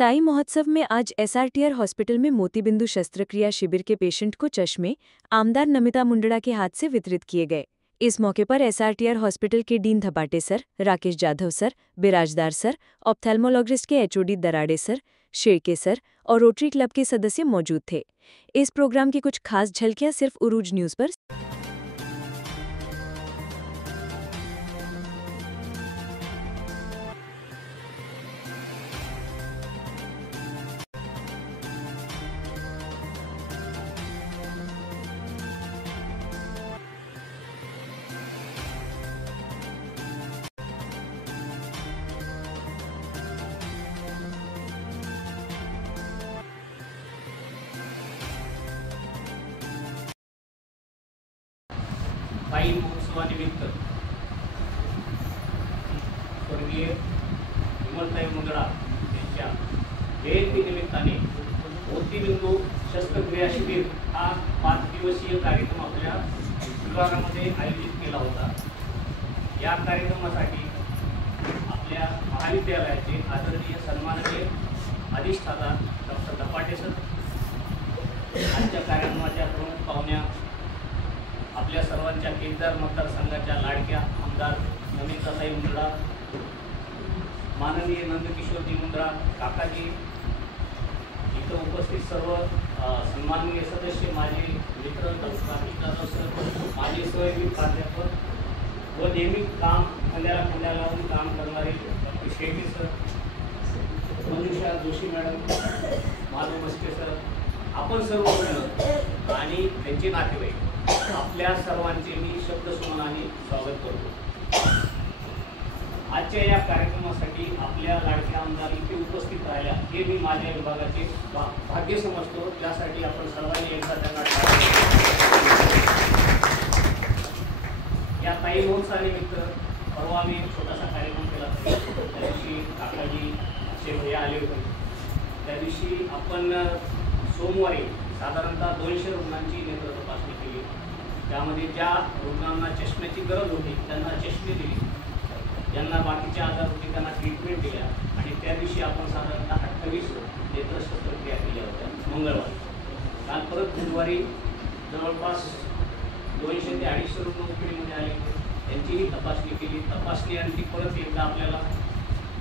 ताई महोत्सव में आज एसआरटीआर हॉस्पिटल में मोतीबिंदु शस्त्रक्रिया शिविर के पेशेंट को चश्मे आमदार नमिता मुंदड़ा के हाथ से वितरित किए गए। इस मौके पर एसआरटीआर हॉस्पिटल के dean Dhapate sir, Rakesh Jadhav sir, Birajdar sir, ophthalmologist के HOD Darade sir, Sherke sir और रोटरी क्लब के सदस्य मौजूद थे। इस प्रोग्राम की कुछ खास झलकियां सिर्फ उरूज न्यूज़ पर। ताई महोत्सवानिमित्त स्वर्गीय विमलताई मुंदडा यांच्या जयंतीनिमित्ताने मोतीबिंदू शस्त्रक्रिया शिबिर हा 5 दिवसीय कार्यक्रम आपल्या विभागामध्ये आयोजित केला होता। या कार्यक्रमासाठी आपल्या महाविद्यालयाचे आदरणीय सन्माननीय अधिष्ठाता डॉक्टर धपाटे सर, आजच्या कार्यक्रमाच्या प्रमुख पाहुण्या आपल्या सर्वांच्या केदार मतदारसंघाच्या लाडक्या आमदार नमिताताई मुंदडा, माननीय नंदकिशोरजी मुंदडा काकाजी, इतर उपस्थित सर्व सन्माननीय सदस्य, माझे मित्र राकेश जाधव सर, माझे सहयोगी प्राध्यापक व नेहमी काम खांद्याला लावून काम करणारे doctor Shetty sir, Manusha Joshi madam, Madhav Maske sir, आपण सर्व आणि त्यांचे नातेवाईक आपल्या सर्वांचे मी शब्दसुमनाने स्वागत करतो। आजच्या या कार्यक्रमासाठी आपल्या लाडक्या आमदार इथे उपस्थित राहिल्या हे मी माझ्या विभागाचे भाग्य समजतो। त्यासाठी आपण सर्वांनी एकदा त्यांना या ताई महोत्सवानिमित्त परवा मी एक छोटासा कार्यक्रम केला। त्या दिवशी काकाजी असे भैया आले होते। त्या दिवशी आपण सोमवारी साधारणतः 200 रुग्णांची नेत्र तपासणी केली। त्यामध्ये ज्या रुग्णांना चष्म्याची गरज होती त्यांना चष्मे दिले, ज्यांना बाकीचे आजार होते त्यांना ट्रीटमेंट दिल्या आणि त्या दिवशी आपण साधारणतः 28 नेत्र शस्त्रक्रिया केल्या होत्या मंगळवारी। काल परत बुधवारी जवळपास 200 ते 250 रुग्ण उपडीमध्ये आले, त्यांचीही तपासणी केली। तपासणी आणि परत एकदा आपल्याला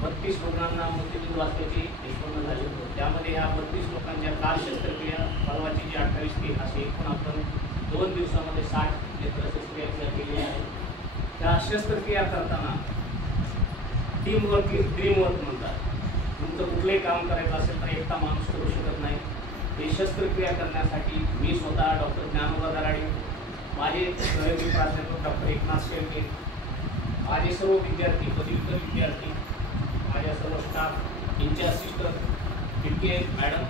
32 रुग्णांना मोतीबिंदू असल्याचे निष्पन्न झाले होते। त्यामध्ये ह्या 32 लोकांच्या काल शस्त्रक्रिया, परवाची जी 28 ती असे एकूण आपण 2 दिवसामध्ये 60 नेत्र शस्त्रक्रिया केली आहे। त्या शस्त्रक्रिया करताना टीमवर्क ड्रीम वर्क म्हणतात। तुमचं कुठलंही काम करायचं असेल तर एकटा माणूस करू शकत नाही। हे शस्त्रक्रिया करण्यासाठी मी स्वतः डॉक्टर ज्ञानोबा दराडे, माझे सहयोगी प्राध्यापक डॉक्टर एकनाथ शेळके, माझे सर्व विद्यार्थी, पदव्युत्तर विद्यार्थी, माझ्या सर्व स्टाफ, इंचार्ज सिस्टर, पिके मॅडम,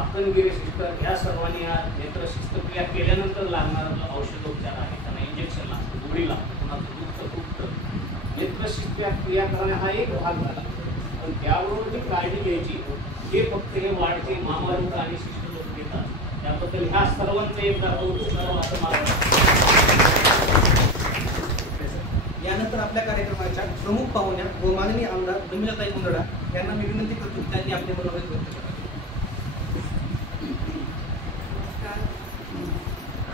आपणगिरी सिस्टर, ह्या सर्वांनी या नेत्र शस्त्रक्रिया केल्यानंतर लागणारा जो औषधोपचार आहे, त्यांना इंजेक्शन लागतं, गोळी लागतं, कुणाचं दुखतं। नेत्र शस्त्रक्रिया करणे हा एक भाग झाला, पण त्याबरोबर जी काळजी घ्यायची हे फक्त हे वाढते महामारुक आणि शिष्ट लोक घेतात। त्याबद्दल ह्या सर्वांचं एकदा कौतुक करावं असं मला यानंतर आपल्या कार्यक्रमाच्या प्रमुख पाहुण्या व माननीय आमदार नमिताताई मुंदडा यांना मी विनंती करतो त्यांनी आपले मनोगत व्यक्त करावे।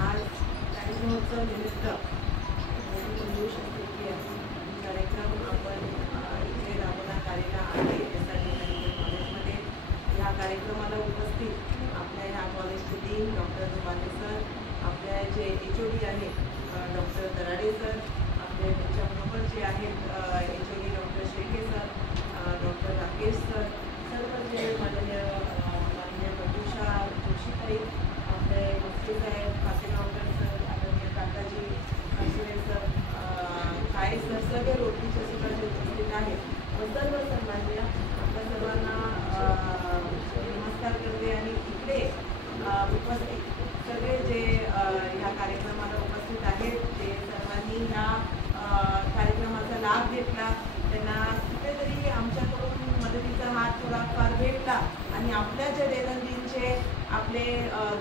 आज ताई महोत्सव निमित्त मोतीबिंदू शस्त्रक्रिया कार्यक्रम आपण इथे राबवण्यात आलेला आहे। कॉलेजमध्ये या कार्यक्रमाला उपस्थित आपल्या ह्या कॉलेजचे डीन डॉक्टर धपाटे सर, आपल्या जे एचओडी आहेत डॉक्टर दराडे सर, आपले त्याच्याबरोबर जे आहेत HOD doctor Shelke sir, doctor Rakesh sir, सर्व जे माननीय मनुषा जोशीताई, आपले मस्के साहेब, फातेगावकर सर, आदरणीय काकाजी, कासुरे सर, काळे सर, सगळे रोटरीचे सुद्धा जे उपस्थित आहेत व सर्व सन्मान्य आपल्या सर्वांना नमस्कार करते। आणि इकडे उपस्थित सगळे जे ह्या कार्यक्रमाला उपस्थित आहेत ते सर्वांनी ह्या कार्यक्रमाचा लाभ घेतला, त्यांना कुठेतरी आमच्याकडून मदतीचा हात थोडाफार भेटला आणि आपल्या जे दैनंदिनचे आपले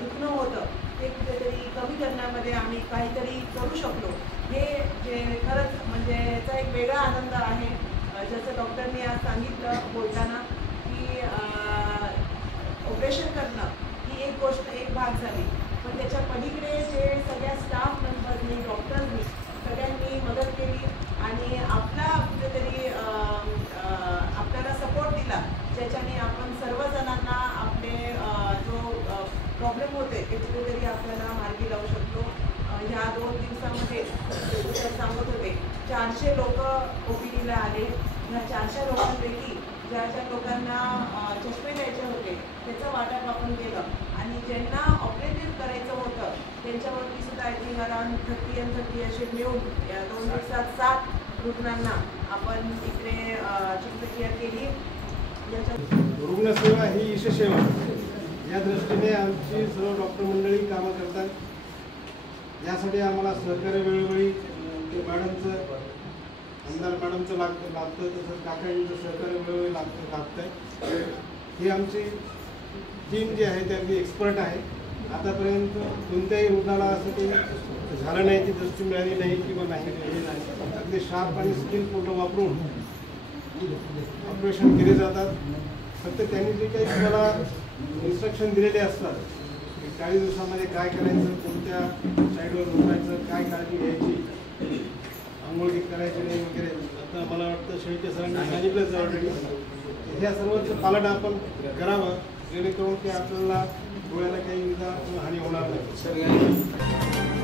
दुखणं होतं ते कुठेतरी कमी करण्यामध्ये आम्ही काहीतरी करू शकलो, हे जे खरंच म्हणजे याचा एक वेगळा आनंद आहे। जसं डॉक्टरनी आज सांगितलं बोलताना की त्याच्या पलीकडे जे सगळ्या स्टाफ मेंबरनी, डॉक्टर्सनी सगळ्यांनी मदत केली आणि आपला कुठेतरी आपल्याला सपोर्ट दिला, ज्याच्याने आपण सर्वजणांना आपले जो प्रॉब्लेम होते ते कुठेतरी आपल्याला मार्गी लावू शकतो. ह्या 2 दिवसामध्ये सर सांगत होते 400 लोक OPDला आले. ह्या 400 लोकांपैकी ज्या लोकांना चष्मे द्यायचे होते त्याचं वाटप आपण केलं आणि ज्यांना ऑपरेटिव्ह करायचं होतं त्यांच्यावरती सुद्धा आय थिंक अराउंड 30 and 30 असे मिळून या 2 दिवसात 7 रुग्णांना आपण इकडे शस्त्रक्रिया केली. रुग्णसेवा ही ईशसेवा या दृष्टीने आमची सर्व डॉक्टर मंडळी कामं करतात. यासाठी आम्हाला सहकार्य वेळोवेळी आमदार मॅडमचं लागतं तसंच काकाजींचं सहकार्य वेळोवेळी लागतंय. ही आमची टीम जी आहे ती अगदी एक्सपर्ट आहे. आतापर्यंत कोणत्याही रुग्णाला असं काही झालं नाही, ती दृष्टी मिळाली नाही किंवा नाही हे नाही. अगदी शार्प आणि स्किल पूर्ण वापरून ऑपरेशन केले जातात. फक्त त्यांनी जे काही तुम्हाला इन्स्ट्रक्शन दिलेले असतात 40 दिवसामध्ये काय करायचं, कोणत्या साईडवर झोपायचं, काय काळजी घ्यायची, आंघोळ करायची नाही वगैरे, आता मला वाटतं शेळके सरांनी सांगितलंच ऑलरेडी. ह्या सर्वांचं पालन आपण करावं जेणेकरून की आपल्याला डोळ्याला काही हानी होणार नाही.